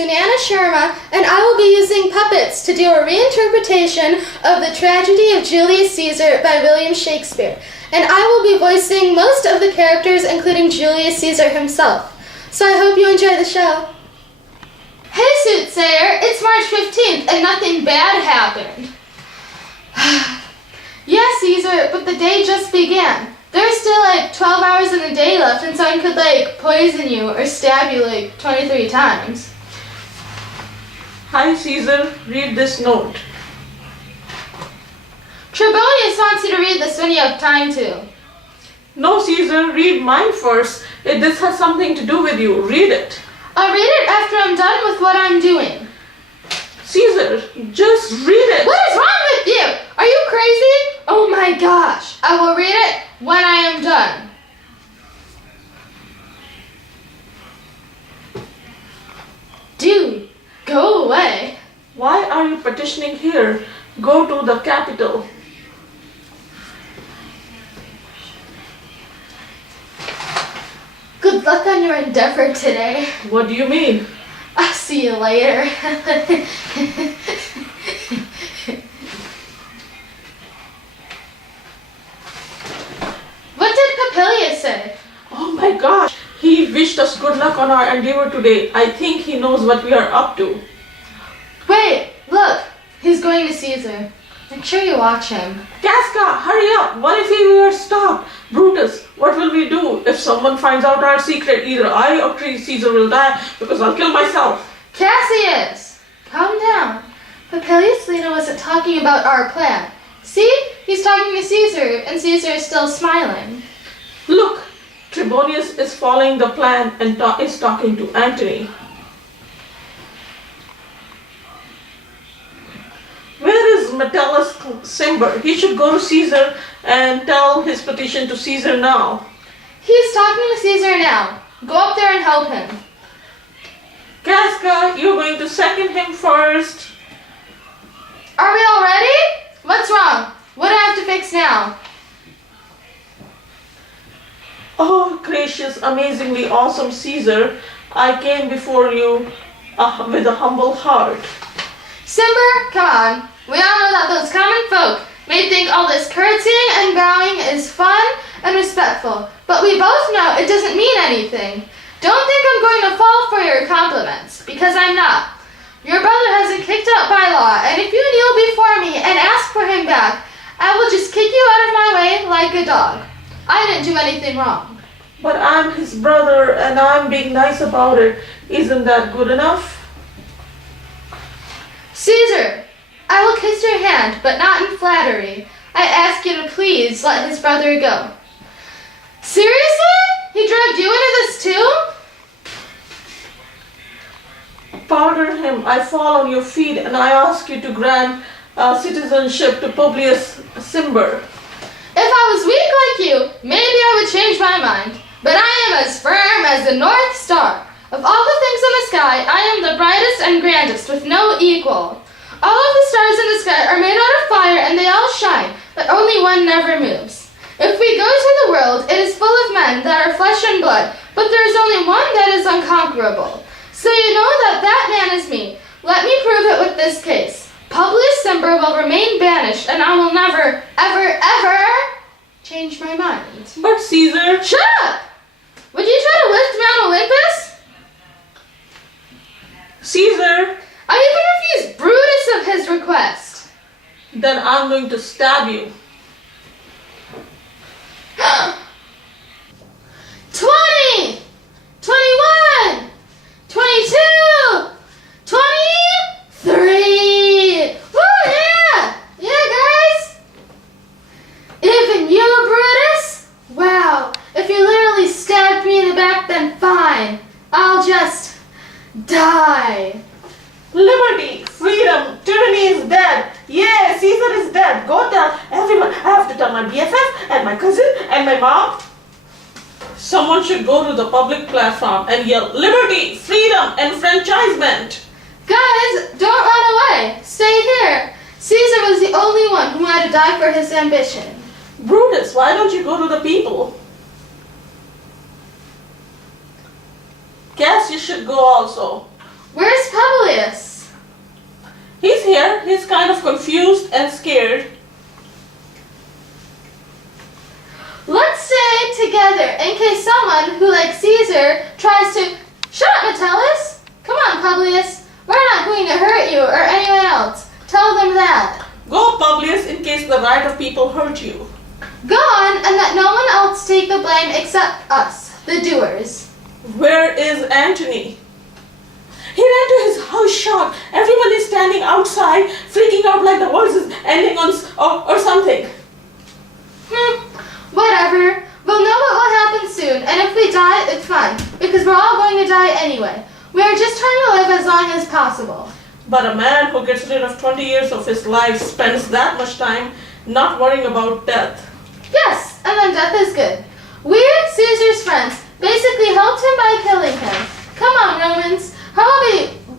Sunana Sharma, and I will be using puppets to do a reinterpretation of the tragedy of Julius Caesar by William Shakespeare. And I will be voicing most of the characters, including Julius Caesar himself. So I hope you enjoy the show. Hey, Soothsayer, it's March 15th, and nothing bad happened. Yeah, Caesar, but the day just began. There's still 12 hours in the day left, and someone could poison you or stab you 23 times. Hi, Caesar. Read this note. Trebonius wants you to read this when you have time to. No, Caesar. Read mine first. This has something to do with you. Read it. I'll read it after I'm done with what I'm doing. Caesar, just read it. What is wrong with you? Are you crazy? Oh my gosh. I will read it when I am done. Dude, go away. Why are you petitioning here? Go to the capital. Good luck on your endeavor today. What do you mean? I'll see you later. What did Papilius say? Oh my gosh. He wished us good luck on our endeavor today. I think he knows what we are up to. Wait, look. He's going to Caesar. Make sure you watch him. Casca, hurry up. What if we are stopped? Brutus, what will we do if someone finds out our secret? Either I or Caesar will die because I'll kill myself. Cassius, calm down. Papilius Lena wasn't talking about our plan. See? He's talking to Caesar, and Caesar is still smiling. Look, Trebonius is following the plan and is talking to Antony. Where is Metellus Cimber? He should go to Caesar and tell his petition to Caesar now. He's talking to Caesar now. Go up there and help him. Casca, you're going to second him first. Are we all ready? What's wrong? What do I have to fix now? Oh, gracious, amazingly awesome Caesar, I came before you with a humble heart. Cimber, come on. We all know that those common folk may think all this curtsying and bowing is fun and respectful, but we both know it doesn't mean anything. Don't think I'm going to fall for your compliments, because I'm not. Your brother has been kicked out by law, and if you kneel before me and ask for him back, I will just kick you out of my way like a dog. I didn't do anything wrong. But I'm his brother and I'm being nice about it. Isn't that good enough? Caesar, I will kiss your hand, but not in flattery. I ask you to please let his brother go. Seriously? He dragged you into this too? Pardon him, I fall on your feet and I ask you to grant citizenship to Publius Cimber. If I was weak like you, maybe I would change my mind. But I am as firm as the North Star. Of all the things in the sky, I am the brightest and grandest, with no equal. All of the stars in the sky are made out of fire, and they all shine, but only one never moves. If we go to the world, it is full of men that are flesh and blood, but there is only one that is unconquerable. So you know that that man is me. Let me prove it with this case. Publius Cimber will remain banished, and I will never, ever, ever change my mind. But Caesar... Shut up! Would you try to lift me on Olympus? Caesar! I even refuse Brutus of his request. Then I'm going to stab you. 20! 21! 22! 23! Woo, yeah! Yeah, guys! Even you, Brutus? Wow, if you literally stabbed me in the back, then fine. I'll just die. Liberty, freedom, tyranny is dead. Yeah, Caesar is dead. Go tell everyone. I have to tell my BFF and my cousin and my mom. Someone should go to the public platform and yell, liberty, freedom, enfranchisement. Guys, don't run away. Stay here. Caesar was the only one who had to die for his ambition. Brutus, why don't you go to the people? Cass, you should go also. Where's Publius? He's here. He's kind of confused and scared. Let's stay together in case someone who, like Caesar, tries to... Shut up, Metellus! Come on, Publius. We're not going to hurt you or anyone else. Tell them that. Go, Publius, in case the right of people hurt you. Go on and let no one else take the blame except us, the doers. Where is Antony? He ran to his house shocked. Everyone is standing outside, freaking out like the world is ending or something. Whatever. We'll know what will happen soon, and if we die, it's fine, because we're all going to die anyway. We are just trying to live as long as possible. But a man who gets rid of 20 years of his life spends that much time not worrying about death. Yes, and then death is good. We, Caesar's friends, basically helped him by killing him. Come on, Romans. How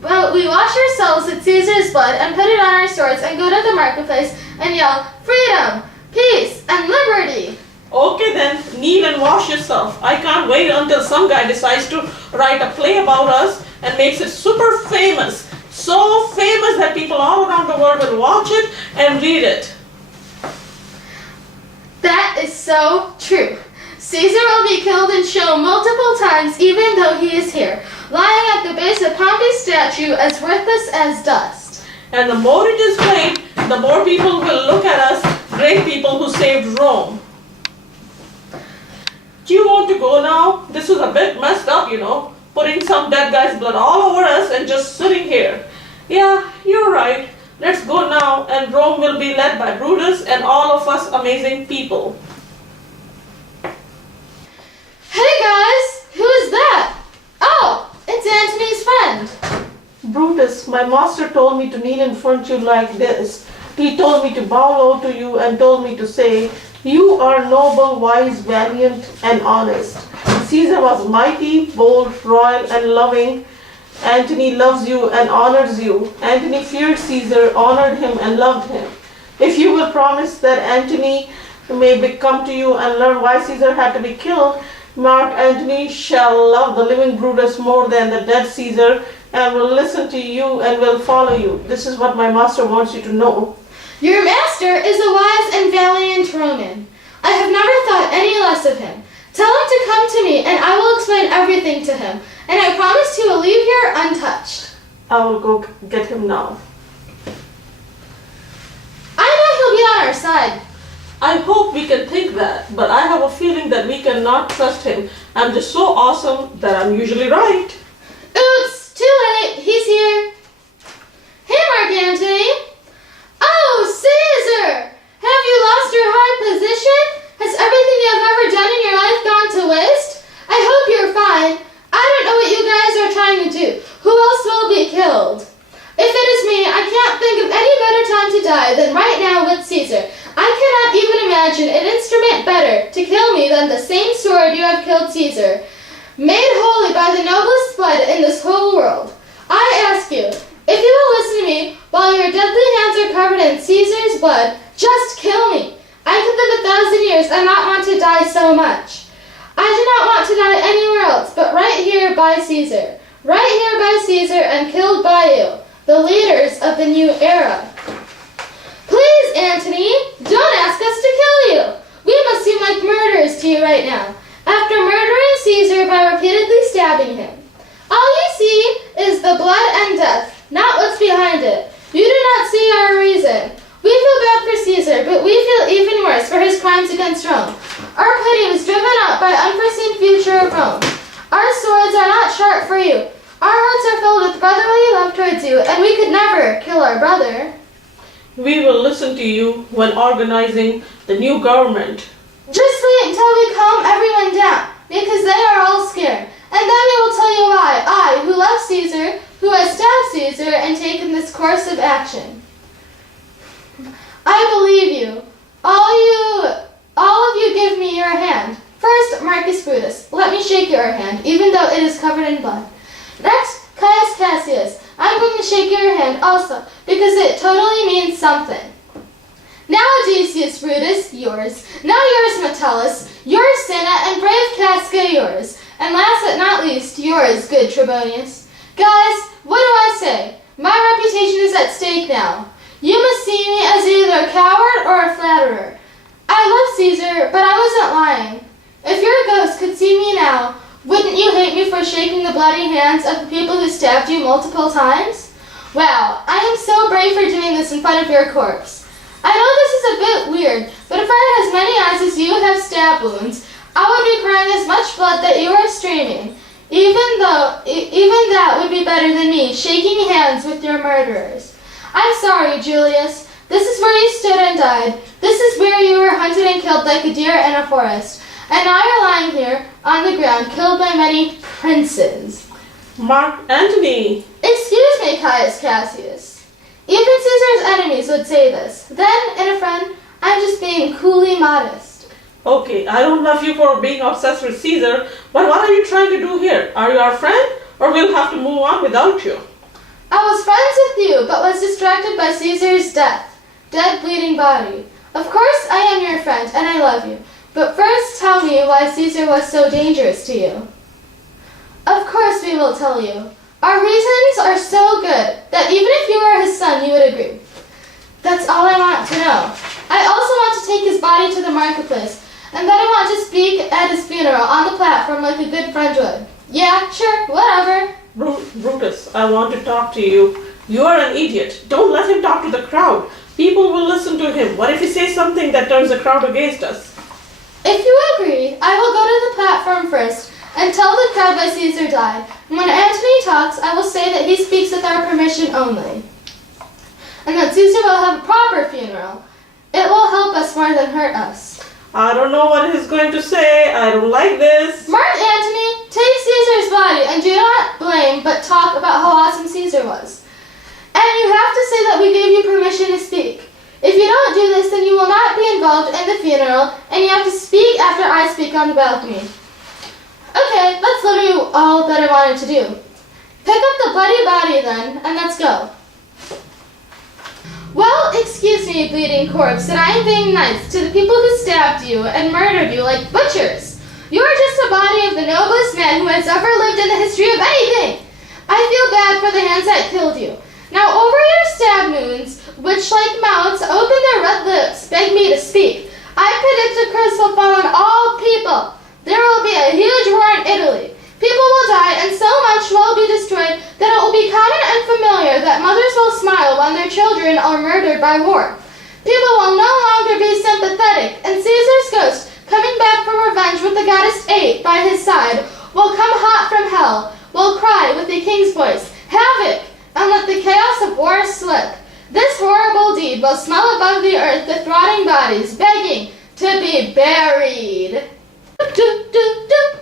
about we wash ourselves with Caesar's blood and put it on our swords and go to the marketplace and yell, freedom, peace, and liberty. Okay then, kneel and wash yourself. I can't wait until some guy decides to write a play about us and makes it super famous. So famous that people all around the world will watch it and read it. That is so true. Caesar will be killed and shown multiple times even though he is here, lying at the base of Pompey's statue as worthless as dust. And the more it is played, the more people will look at us, great people who saved Rome. Do you want to go now? This is a bit messed up, putting some dead guy's blood all over us and just sitting here. Yeah, you're right. Let's go now, and Rome will be led by Brutus and all of us amazing people. Hey guys, who is that? Oh, it's Antony's friend. Brutus, my master told me to kneel in front of you like this. He told me to bow low to you and told me to say, you are noble, wise, valiant, and honest. Caesar was mighty, bold, royal, and loving. Antony loves you and honors you. Antony feared Caesar, honored him, and loved him. If you will promise that Antony may come to you and learn why Caesar had to be killed, Mark Antony shall love the living Brutus more than the dead Caesar and will listen to you and will follow you. This is what my master wants you to know. Your master is a wise and valiant Roman. I have never thought any less of him. Tell him to come to me, and I will explain everything to him, and I promise he will leave here untouched. I will go get him now. I know he'll be on our side. I hope we can think that, but I have a feeling that we cannot trust him. I'm just so awesome that I'm usually right. Oops, too late. He's here. Hey, Mark Antony. Oh, Caesar! Have you lost your high position? Has everything you have ever done in your life gone to waste? I hope you're fine. I don't know what you guys are trying to do. Who else will be killed? If it is me, I can't think of any better time to die than right now with Caesar. I cannot even imagine an instrument better to kill me than the same sword you have killed Caesar, made holy by the noblest blood in this whole world. I ask you, if you will listen to me while your deadly hands are covered in Caesar's blood, just kill me. I could live 1,000 years and not want to die so much. I do not want to die anywhere else but right here by Caesar. Right here by Caesar and killed by you, the leaders of the new era. Please, Antony, don't ask us to kill you. We must seem like murderers to you right now, after murdering Caesar by repeatedly stabbing him. All you see is the blood and death, not what's behind it. You do not see our reason. We feel bad for Caesar, but we feel even worse for his crimes against Rome. Our pity was driven up by unforeseen future of Rome. Our swords are not sharp for you. Our hearts are filled with brotherly love towards you, and we could never kill our brother. We will listen to you when organizing the new government. Just wait until we calm everyone down, because they are all scared. And then we will tell you why I, who love Caesar, who has stabbed Caesar and taken this course of action. I believe you. All of you give me your hand. First, Marcus Brutus, let me shake your hand, even though it is covered in blood. Next, Caius Cassius, I'm going to shake your hand also, because it totally means something. Now, Decius Brutus, yours. Now yours, Metellus. Yours, Cinna, and brave Casca, yours. And last but not least, yours, good Trebonius. Guys, what do I say? My reputation is at stake now. You must see me as either a coward or a flatterer. I love Caesar, but I wasn't lying. If your ghost could see me now, wouldn't you hate me for shaking the bloody hands of the people who stabbed you multiple times? Wow, I am so brave for doing this in front of your corpse. I know this is a bit weird, but if I had as many eyes as you have stab wounds, I would be crying as much blood that you are streaming. Even that would be better than me shaking hands with your murderers. I'm sorry, Julius. This is where you stood and died. This is where you were hunted and killed like a deer in a forest. And now you're lying here on the ground, killed by many princes. Mark Antony. Excuse me, Caius Cassius. Even Caesar's enemies would say this. Then, in a friend, I'm just being coolly modest. Okay, I don't love you for being obsessed with Caesar, but what are you trying to do here? Are you our friend, or we'll have to move on without you? I was friends with you, but was distracted by Caesar's death. Dead, bleeding body. Of course, I am your friend, and I love you. But first, tell me why Caesar was so dangerous to you. Of course we will tell you. Our reasons are so good that even if you were his son, you would agree. That's all I want to know. I also want to take his body to the marketplace, and then I want to speak at his funeral on the platform like a good friend would. Yeah, sure, whatever. Brutus, I want to talk to you. You are an idiot. Don't let him talk to the crowd. People will listen to him. What if he says something that turns the crowd against us? If you agree, I will go to the platform first and tell the crowd why Caesar died. And when Antony talks, I will say that he speaks with our permission only. And that Caesar will have a proper funeral. It will help us more than hurt us. I don't know what he's going to say. I don't like this. Mark Antony, take Caesar's body and do not blame but talk about how awesome Caesar was. And you have to say that we gave you permission to speak. If you don't do this, then you will not be involved in the funeral, and you have to speak after I speak on the balcony. Okay, let's literally all that I wanted to do. Pick up the bloody body then, and let's go. Well, excuse me, bleeding corpse, that I am being nice to the people who stabbed you and murdered you like butchers. You are just a body of the noblest man who has ever lived in the history of anything. I feel bad for the hands that killed you. Now over your stab wounds, which like mouths open their red lips, beg me to speak. I predict a curse will fall on all people. There will be a huge war in Italy. People will die, and so much will be destroyed that it will be common and familiar that mothers will smile when their children are murdered by war. People will no longer be sympathetic, and Caesar's ghost, coming back for revenge with the goddess Eight by his side, will come hot from hell, will cry with a king's voice, "Havoc!" and let the chaos of war slip. This horrible deed will smell above the earth with rotting bodies, begging to be buried. Do, do, do.